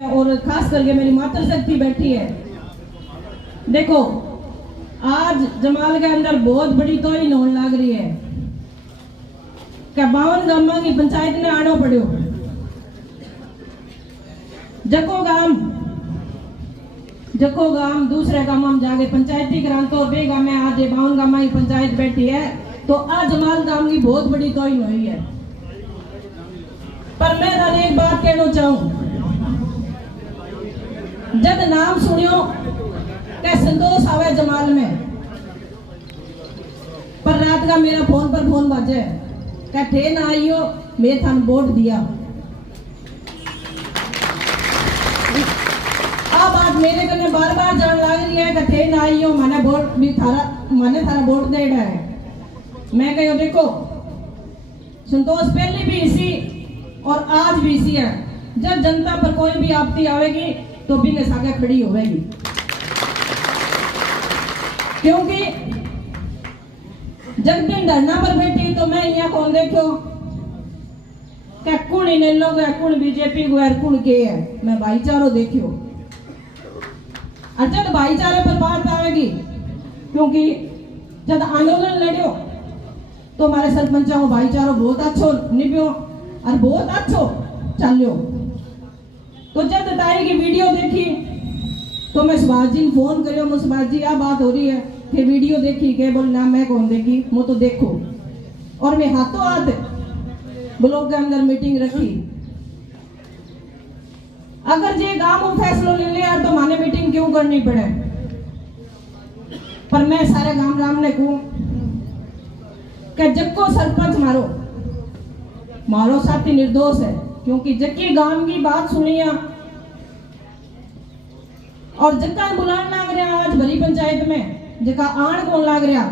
और खास करके मेरी मातृशक्ति बैठी है। देखो आज जमाल के अंदर बहुत बड़ी तो ही होने लग रही है क्या 52 गांव की पंचायत ने आना पड़ो। जको गांव दूसरे गांव में जाके पंचायती करान तो बे गांव में आज 52 गांव की पंचायत बैठी है तो आज जमाल गांव की बहुत बड़ी तोहिन हुई है। पर मैं एक बात कहना चाहूं, जब नाम सुनियो क्या संतोष आवे जमाल में, पर रात का मेरा फोन पर फोन बाजे क्या थे ना आइयो मैं थान वोट दिया। आ बात मेरे कने बार बार जान लग रही है कि थे ना आइयो मैंने वोट भी थारा वोट दे रहा है। मैं कहो देखो संतोष पहले भी इसी और आज भी इसी है। जब जनता पर कोई भी आपत्ति आवेगी तो भी सागे खड़ी होगी, क्योंकि जब दिन धरना पर बैठी तो मैं यहाँ कौन देखो क्या कौन इन लोग है, कौन बीजेपी को है, कौन के है, मैं भाईचारो देखियो। जब भाईचारे पर बात आएगी, क्योंकि जब आंदोलन लड़ियो तो हमारे सरपंचा को भाईचारो बहुत अच्छो निभ्यो और बहुत अच्छो चलियो। तो जब ताई की वीडियो देखी तो मैं सुभाष जी को फोन करियो, मैं सुभाष जी आ बात हो रही है कि वीडियो देखी के बोल ना मैं कौन देखी मैं तो देखो। और मैं हाथों हाथ ब्लॉक के अंदर मीटिंग रखी। अगर ये गांव को फैसलो ले लिया तो माने मीटिंग क्यों करनी पड़े। पर मैं सारे गांव राम ने कहूं कि जक्को सरपंच मारो साथी निर्दोष है, क्योंकि जक्की गांव की बात सुनिया और जक्का बुलान लाग रहा आज भरी पंचायत में, जक्का आण कौन लाग रहा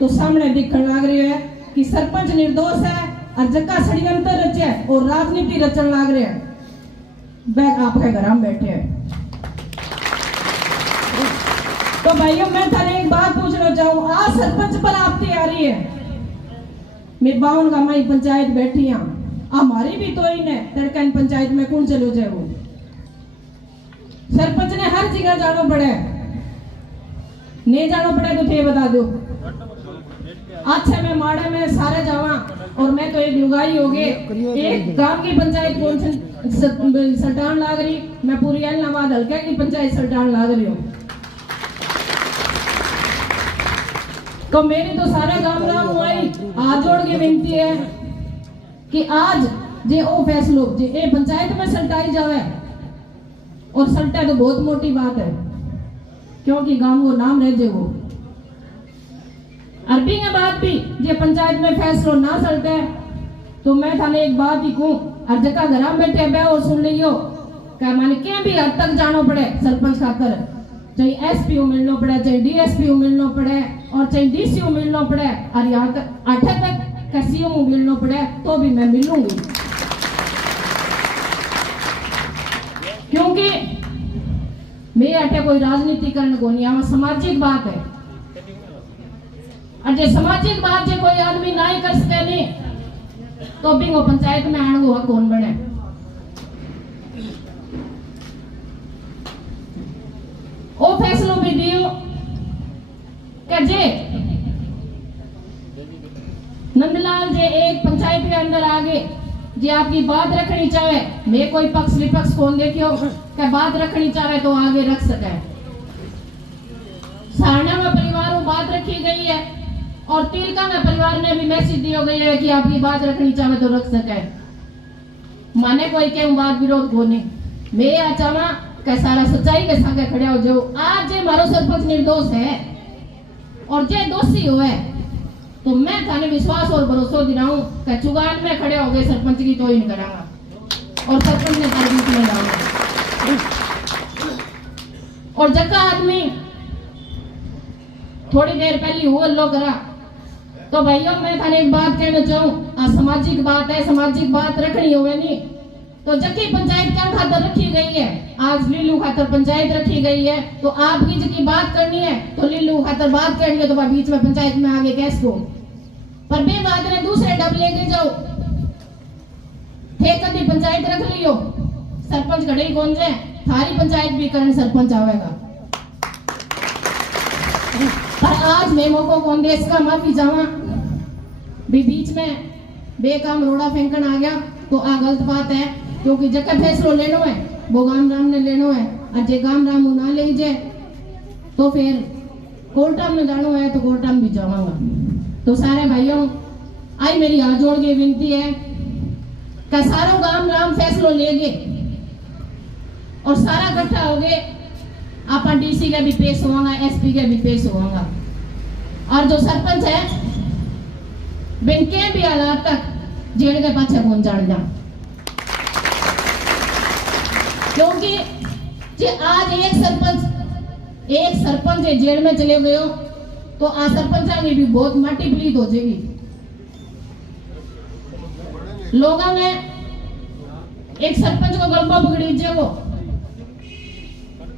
तो सामने दिखने लाग रही है कि सरपंच निर्दोष है और जक्का षड्यंत्र रचे और राजनीति रचन लाग रहे हैं वह आपके घर में बैठे हैं। तो भाइयों मैं थाने एक बात पूछना चाहूं, आज सरपंच पर आपत्ति आ रही है, मैं 52 गांव की पंचायत बैठी हूं, हमारी भी तो ही ने तड़कन पंचायत में कौन चलो जाए। वो सरपंच ने हर जगह जाना पड़े, नहीं जाना पड़े तो थे बता दो। अच्छा मैं माड़े में सारे जावा और मैं तो एक लुगाई हो गए, एक गांव की पंचायत कौन सल्टान लाग रही, मैं पूरी इलाहाबाद हल्के की पंचायत सल्टान लाग रही हूँ। तो मेरी तो सारे गांव राम आई हाथ जोड़ के विनती है कि आज जे ओ फैसलो जे ए पंचायत में सल्टाई जावे, और सल्टा तो बहुत मोटी बात है क्योंकि गांव को नाम रह जाएगो। अरबी के बाद भी जे पंचायत में फैसलो ना सल्टे तो मैं थाने एक बात ही कहूं, हर जगह घर में बैठे बे और सुन लियो क्या माने के भी हद तक जानो पड़े सरपंच खातर, चाहे एसपीओ मिलना पड़े, चाहे डीएसपीओ मिलना पड़े और चाहे डीसीओ मिलना पड़े और यहाँ तक 8 तक सीओ मिलना पड़े तो भी मैं मिलूंगी, क्योंकि मैं अटे कोई राजनीति करने को नहीं, यहाँ सामाजिक बात है। और जे सामाजिक बात जे कोई आदमी ना ही कर सके नहीं तो भी वो पंचायत में आने को कौन बने। वो फैसलो भी दियो कि जे नंदलाल जे एक पंचायत के अंदर आगे जे आपकी बात रखनी चाहे, मैं कोई पक्ष विपक्ष कौन देखियो क्या बात रखनी चाहे तो आगे रख सके। सारना में परिवार में बात रखी गई है और तिलका में परिवार ने भी मैसेज दिया गई है कि आपकी बात रखनी चाहे तो रख सके। माने कोई के बात विरोध को नहीं, मैं आ चाहवा कि सारा सच्चाई के साथ खड़े हो जाओ। आज जे मारो सरपंच निर्दोष है और जे दोषी हुए तो मैं थाने विश्वास और भरोसा दिलाऊं कि चुगान में खड़े हो गए सरपंच की तो ही करांगा और सरपंच ने तरबीत में लाऊंगा। और जक्का आदमी थोड़ी देर पहले हुआ लोग करा तो भाइयों मैं थाने एक बात कहना चाहूं, आज सामाजिक बात है, सामाजिक बात रखनी होवे नहीं तो जक्की पंचायत क्या खातर रखी गई है, आज लीलू खातर पंचायत रखी गई है तो आप की जकी बात करनी है तो लीलू खातर बात करनी है तो बीच में पंचायत में आगे कैसे को। पर बे बात ने दूसरे डब लेके जाओ थे कभी पंचायत रख लियो सरपंच घड़े कौन जाए थारी पंचायत भी करण सरपंच आवेगा। पर आज मैं मौको कौन देश का माफी चाहवा भी बीच में बेकाम रोड़ा फेंकन आ गया तो आ गलत बात है, क्योंकि जगह फैसलो लेनो है वो गाम राम ने लेनो है, और जे गाम राम ना ले जाए तो फिर कोर्टा में जानो है तो कोर्टा में भी जाऊंगा। तो सारे भाइयों आई मेरी हाथ जोड़ के विनती है कि सारो गाम राम फैसलो लेंगे और सारा इकट्ठा हो गए, आप डीसी के भी पेश होगा, एसपी के भी पेश होगा, और जो सरपंच है बिन के भी हालात तक जेल के पाछे कौन जान जा, क्योंकि जे आज एक सरपंच जेल में चले गए तो आ सरपंचा की भी बहुत माटी प्लीत हो जाएगी। लोगों में एक सरपंच को गलबा पकड़ी जेगो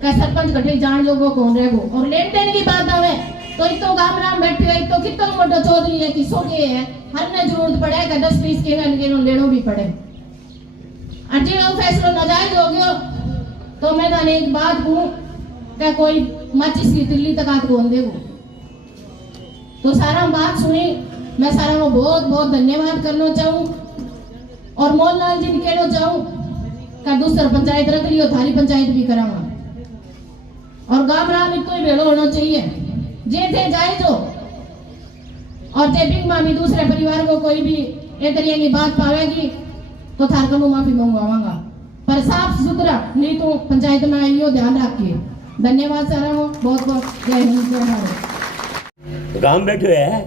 का सरपंच घटे जान जोगो कौन रहेगो, और लेन देन की बात आवे तो एक तो गाम राम बैठे है, एक तो कितना मोटा चौधरी है, किसो के है, हर ने जरूरत पड़े कि 10-20 के लेनो भी पड़े। अजे वो फैसला नाजायज हो गयो तो मैं थाने एक बात कहूं कि कोई माचिस की तिल्ली तक हाथ कौन देगो। तो सारा बात सुनी, मैं सारा को बहुत बहुत धन्यवाद करना चाहूं, और मोहनलाल जी ने कहना चाहूं कि दूसरा पंचायत रख लियो, थारी पंचायत भी करांगा, और गाम राम इतना ही भेड़ो होना चाहिए जे थे जाए जो, और जे बिग मामी दूसरे परिवार को कोई भी ए तरीके की बात पावेगी तो थार को माफी मंगवाऊंगा, पर साफ सुथरा नहीं तो पंचायत में आइयो ध्यान रखिए। धन्यवाद सारा को बहुत बहुत, जय हिंद जय भारत। गांव बैठे है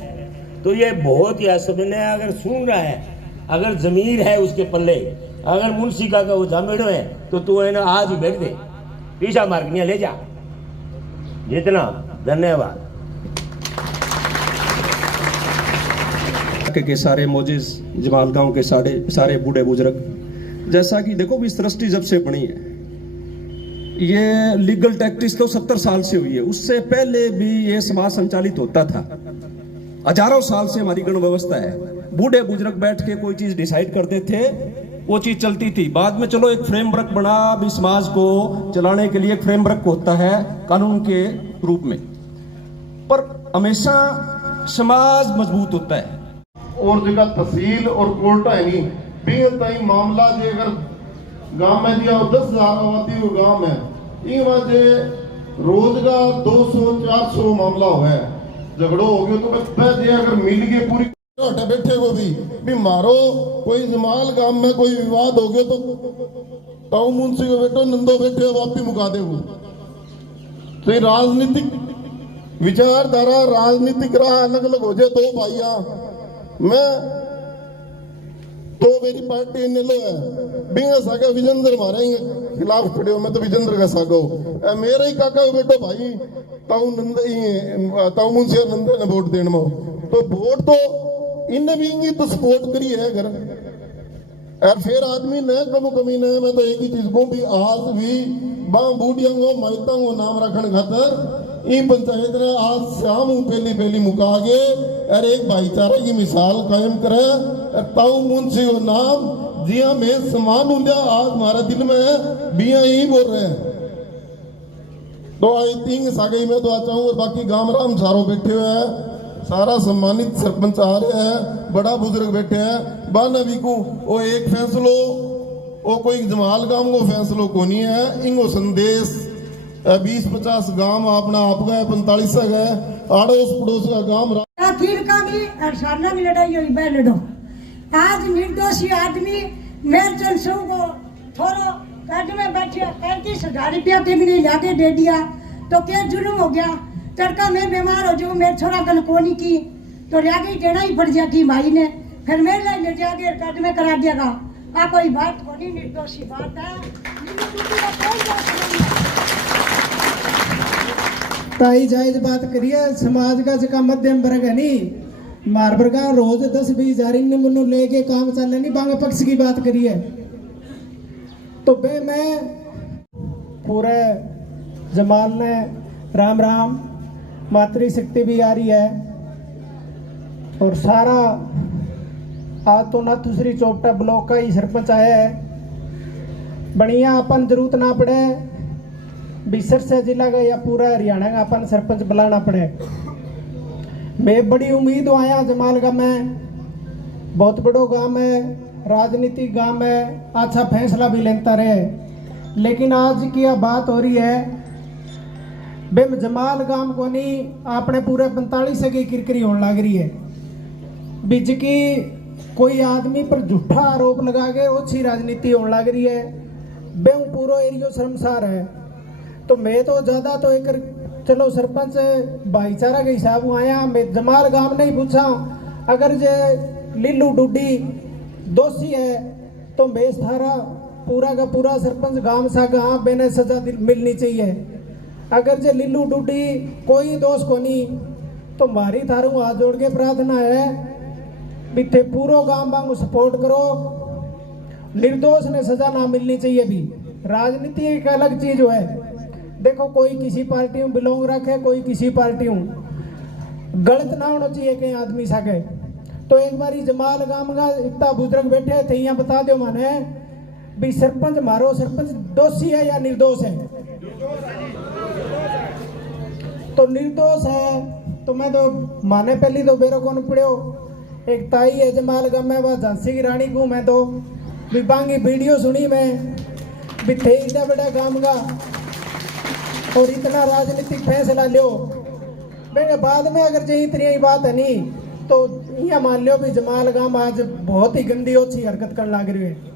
तो ये बहुत ही असमन्य, अगर सुन रहा है, अगर जमीर है उसके पल्ले, अगर मुंशी का वो जामेड़ो है तो तू है ना आज ही बैठ दे, पीछा मार्ग नहीं ले जा जितना। धन्यवाद। के सारे मोजिज जमाल गांव के सारे बूढ़े बुजुर्ग, जैसा कि देखो भी सृष्टि जब से बनी है, ये लीगल टैक्टिस तो 70 साल से हुई है, उससे पहले भी ये समाज संचालित होता था। हजारों साल से हमारी गण व्यवस्था है, बूढ़े बुजुर्ग बैठ के कोई चीज डिसाइड करते थे, वो चीज चलती थी। बाद में चलो एक फ्रेमवर्क बना, भी समाज को चलाने के लिए एक फ्रेमवर्क होता है कानून के रूप में, पर हमेशा समाज मजबूत होता है। और जगह तहसील और कोर्ट है नहीं भी मामला जे अगर गांव में दिया 10,000 आबादी को गांव में इनमें जे रोजगार 200-400 मामला हुआ है, झगड़ो हो गयो तो जे अगर मिल गए पूरी बैठे को भी मारो कोई जमाल गांव में कोई विवाद हो गया तो ताऊ मुंशी को बेटो नंदो बैठे वापी मुका दे। तो राजनीतिक विचारधारा राजनीतिक राह अलग अलग हो जाए तो भाइया मैं तो मेरी पार्टी ने लो है बिंगा सागा विजेंद्र मारे खिलाफ खड़े हो, मैं तो विजेंद्र का सागा हूँ, मेरे ही काका बेटो भाई ताऊ मुंशी नंदे ने वोट देने में, तो वोट तो इनने भी तो सपोर्ट करी है घर, और फिर आदमी ने कमी ने मैं तो एक ही चीज कहूँ भी आज भी बूढ़िया को माइता को नाम रखने खातर ई पंचायत ने आज शाम पहली मुका के और एक भाईचारे की मिसाल कायम करे, ताऊ मुंशी को नाम जिया में समान लिया आज हमारे दिल में बिया ही बोल रहे हैं। तो आई थिंक सागई में तो आता हूँ, और बाकी गांव राम सारो बैठे हुए हैं, सारा सम्मानित सरपंच आ रहे हैं, बड़ा बुजुर्ग बैठे हैं, बाना भी को वो एक फैसलो वो कोई जमाल गांव को फैसलो को नहीं है, इंगो संदेश 20-50 गांव अपना आप गए 45 गए आड़ोस पड़ोस का गांव का भी और सामना भी लड़ाई हुई बह लड़ो। आज निर्दोषी आदमी मेरचंद सिंह को थोड़ा कद में बैठे 35,000 रुपया टिमनी लाके दे दिया तो क्या जुल्म हो गया। तड़का मैं बीमार हो जाऊँ, मेरे छोरा कन कोनी की तो लागे देना ही पड़ जाती भाई ने, फिर मेरे लिए ले जाके कद में करा दिया। आ कोई बात कोनी, निर्दोषी बात है। ताई जायज बात करिए, समाज का जका मध्यम वर्ग है नी मार वर्गा रोज 10-20 हजार इन मनु लेके काम चल नहीं, बांगा पक्ष की बात करिए तो बे मैं पूरे जमाल ने राम राम मातृशक्ति भी आ रही है, और सारा आज तो ना दूसरी चौपटा ब्लॉक का ही सरपंच आया है, बढ़िया अपन जरूरत ना पड़े भी सिरसा जिला का या पूरा हरियाणा का अपन सरपंच बुलाना पड़े। मैं बड़ी उम्मीद आया जमाल गांव में, बहुत बड़ो गांव है, राजनीतिक गांव है, अच्छा फैसला भी लेता रहे। लेकिन आज की यह बात हो रही है बेम जमाल गांव को नहीं आपने पूरे 45 की किरकिरी होने लग रही है। बीच की कोई आदमी पर झूठा आरोप लगा के अच्छी राजनीति होने लग रही है। बेम पूरा एरियो शर्मसार है। तो मैं तो ज़्यादा तो एक चलो सरपंच भाईचारा के हिसाब आया, मैं जमाल गांव नहीं पूछा। अगर जे लीलू डुड्डी दोषी है तो मैं थारा पूरा का पूरा सरपंच गांव सा गांव बेने सजा मिलनी चाहिए। अगर जे लीलू डुड्डी कोई दोष को नहीं तो मारी थारू हाथ जोड़ के प्रार्थना है बिथे पूरो गांव वांगू सपोर्ट करो, निर्दोष ने सजा ना मिलनी चाहिए। भी राजनीति एक अलग चीज है। देखो कोई किसी पार्टी में बिलोंग रखे, कोई किसी पार्टी में गलत ना होना चाहिए कहीं आदमी सके। तो एक बारी जमाल गांव का इतना बुजुर्ग बैठे थे, यहाँ बता दो माने भी सरपंच मारो सरपंच दोषी है या निर्दोष है? तो निर्दोष है तो मैं तो माने पहली तो बेरो कौन पड़ो। एक ताई है जमाल गांव में, वह झांसी की रानी को मैं तो भी बांगी वीडियो सुनी मैं भी थे इतना बड़ा गांव का और इतना राजनीतिक फैसला लो। मैंने बाद में अगर जे इतनी बात है नहीं तो यहाँ मान लो भी जमाल गांव आज बहुत ही गंदी ओछी हरकत करने लग रही है।